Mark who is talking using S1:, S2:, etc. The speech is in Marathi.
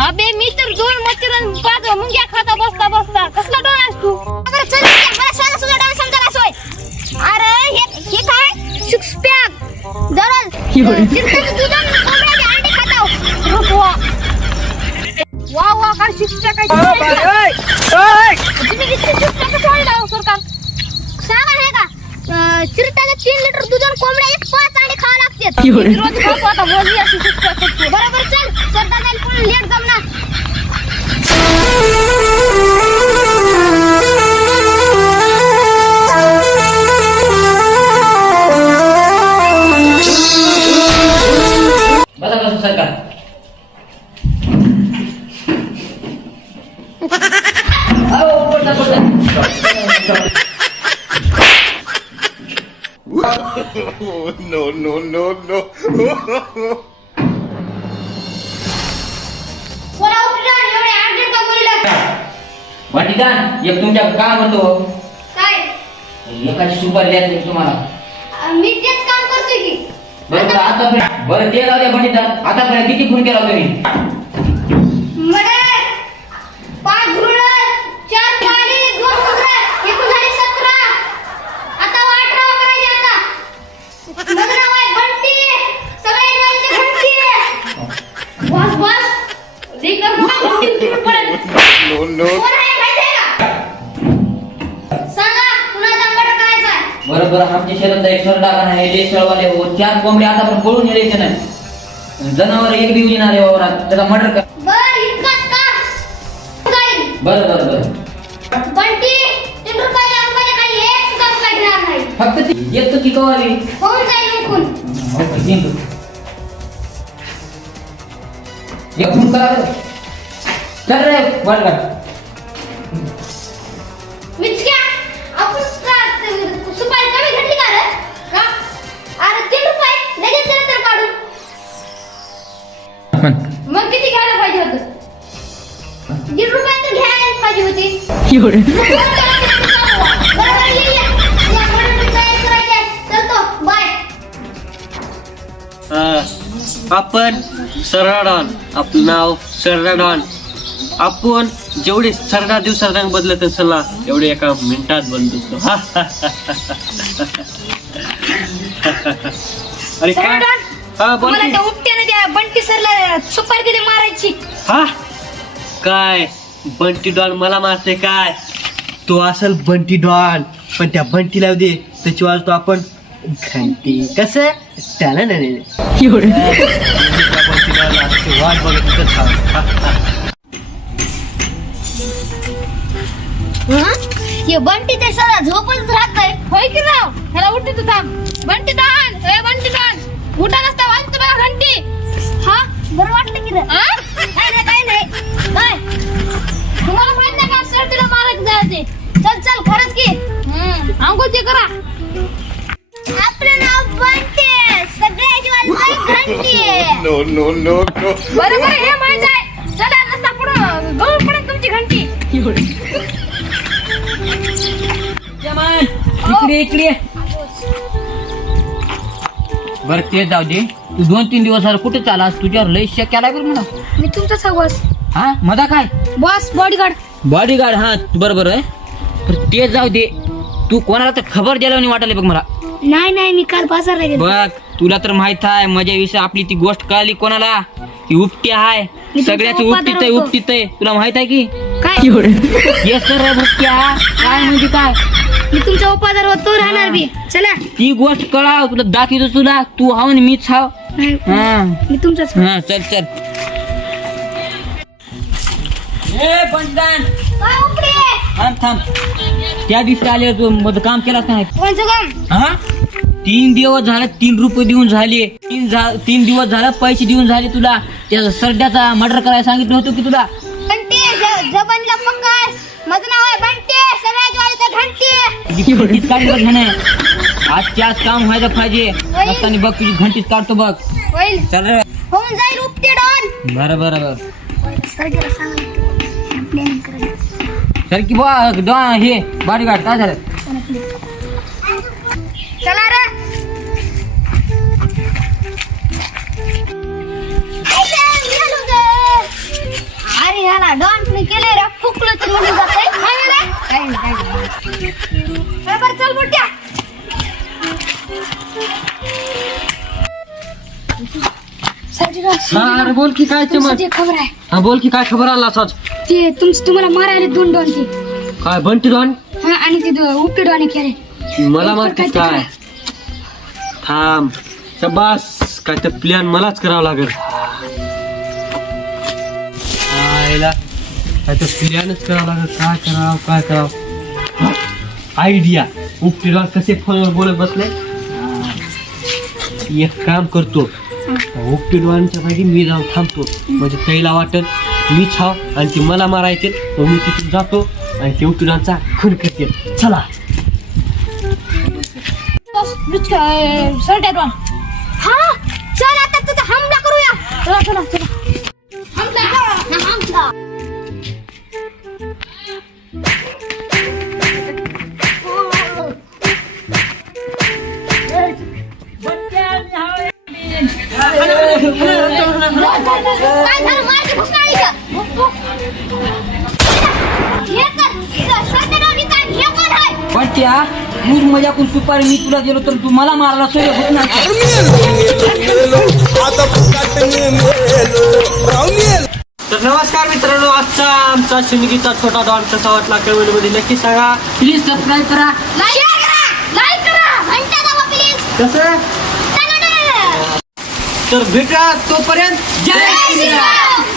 S1: अबे मी तर दोन मच्छरन पाच मुंग्या खाता बसता बसता कसला डॉन आहेस तू बरं चल मला साधा सुद्धा डॉन समजायला सोय अरे हे हे काय सिक्स पॅक दररोज वा वा वा काय सिक्स पॅक तुम्ही किती सिक्स पॅक सोडला हो सरकार सांगा हे का अं, चिरट्याचं तीन लिटर दूध आणि कोंबड्या एक पाच अंडे खावा लागतात मी रोज खातो आता
S2: Oh, no, no, no, no.
S1: बोला उपरा एवढे अर्जंट का बोलला
S3: वाटीदान एक तुमच्या काम होतो.
S1: काय?
S3: एकाची सुपारी द्यायची तुम्हाला?
S1: मी तेच काम करतोय की.
S3: बरोबर आता बरं ते जाऊ द्या आतापर्यंत किती खून केला तुम्ही?
S1: आहे?
S3: बरं बरं आमच्या शहरात एक सर टाका नाही जे सळवाले हो चार कोंबडे आता पण पळून गेले नाही. जनावर एक बी येणार आहे वावरात त्याचा मर्डर कर.
S1: बर इतकंच का? जाईल
S3: बरं बरं बरं.
S1: बंटी तीन रुपयाच्या रुपयाच्या खाली एक सुद्धा रुपया घेणार नाही.
S3: फक्त ती एक की कवाली
S1: होऊन जाईल उकून
S3: करा. चल रे
S1: मग किती घ्यायला पाहिजे होतं? दीड रुपये तर घ्यायला पाहिजे होती.
S4: अ, आपण सरडाडॉन आपलं नाव सरडाडॉन आपण जेवढे सरडा दिवसात रंग बदलत चला एवढे एका मिनिटात बदलतो. अरे काय? हा
S1: मला
S4: की.
S1: त्या उपट्याने त्या बंटी सरला सुपारी दिली मारायची?
S4: हा? काय? बंटी डॉन मला मारते काय? तो असल बंटी डॉन पण त्या बंटीला दे त्याची वाजतो आपण घंटी. कस? त्याला नाही वाट बघत तिथं थांब. हा, हा.
S1: हे बंटी ते सर झोपच राहत नाही. होय की राव? ह्याला उठते तू थांब. बंटी दान घंटी
S2: No, no, no, no.
S1: बरोबर हे माहीत आहे. चला रस्ता पुढं गळून पडेल तुमची घंटी.
S3: जमान इकडे इकडे. बर ते जाऊ दे. तू दोन तीन दिवस झालं कुठे चालास तुझ्यावर लय शक केलाय बरं म्हणा.
S1: मी तुमचा सहवास
S3: हा? मजा काय?
S1: बॉस बॉडीगार्ड
S3: बॉडीगार्ड हा. बरोबर आहे तर ते जाऊ दे. तू कोणाला तर खबर द्यायला नाही वाटायला बघ मला.
S1: नाही नाही मी काल बाजारला गेलो
S3: बघ. तुला तर माहीत आहे माझ्या विषयी आपली ती गोष्ट कळाली कोणाला? ती उपटी आहे.
S1: मी
S3: सगळ्याच उपटीत आहे. उपटीत आहे. तुला माहीत आहे की?
S1: काय?
S3: येस सर भुटक्या काय म्हणजे काय?
S1: मी तुमचा उपादार होतो राहणार बी. चला.
S3: ती गोष्ट कळाव. तुला दाखवतो तुला. तू हाव आणि मीच हाव. हा.
S1: मी तुमचाच
S3: हा चल चल. ए पंचदान. थांब थांब. त्या दिवशी आले तू काम केलास का नाही?
S1: कोणचं काम?
S3: हा? तीन दिवस झाले तीन रुपये देऊन झाले. तीन झा- तीन दिवस झाले पैसे देऊन झाले तुला. त्या सरड्याचा मर्डर करायला सांगितलं होतं की तुला?
S1: बंटी ज- जबानला पकड माझं नाव आहे बंटी. सगळ्यात वाजता घंटी.
S3: घंटीच काढली बघ म्हणे. आजच्या आज काम व्हायला पाहिजे. नसताना बघ तुझी घंटीच काढतो बघ.
S1: होईल.
S3: चल रे.
S1: होऊन जाईल उपटे डॉन
S3: बरं बरं बरं.
S1: सर गेला सांग. प्लॅनिंग करायला
S3: सर की बा हे बॉडीगार्ड काय झालं?
S1: बरं चल मोठ्या
S4: हा अरे बोल की काय चमन
S1: खबर आहे
S4: हा बोल की काय खबर आला आज
S1: ते तुमचं तुम्हाला मारायला दोन डॉन ते
S4: काय बंटी डॉन?
S1: हा आणि ते दो- उपटे डॉने केले
S4: मला मारतेस काय? थांब. शबास काय तर प्लॅन मलाच करावा लागेल. काय तर प्लॅनच करावं लागेल. काय करावं काय करावं? आयडिया उपटीला कसे फोनवर बोलत बसले? एक काम करतो. उपटीडवांच्या पाहिजे मी जाऊन थांबतो. म्हणजे त्याला वाटत मी छाव आणि ते मला मारायचे. मग मी तिथून जातो आणि ते उपटीडांचा खून करते. चला.
S1: सरटे हा चल आता तुझा हमला करूया. चला चला चला.
S3: त्या तूच मजाकून सुपारी मी तुला दिलो तर तू मला मारला सोय होत नाही.
S4: तर नमस्कार मित्रांनो आजचा आमचा शिंदगीचा छोटा डॉन कसा वाटला कमेंटमध्ये नक्की सांगा.
S3: प्लीज सबस्क्राईब करा.
S1: लाईक करा. लाईक करा. घंटा दाबा प्लीज
S4: कसं? तर भेटा तोपर्यंत
S3: जय श्रीराम.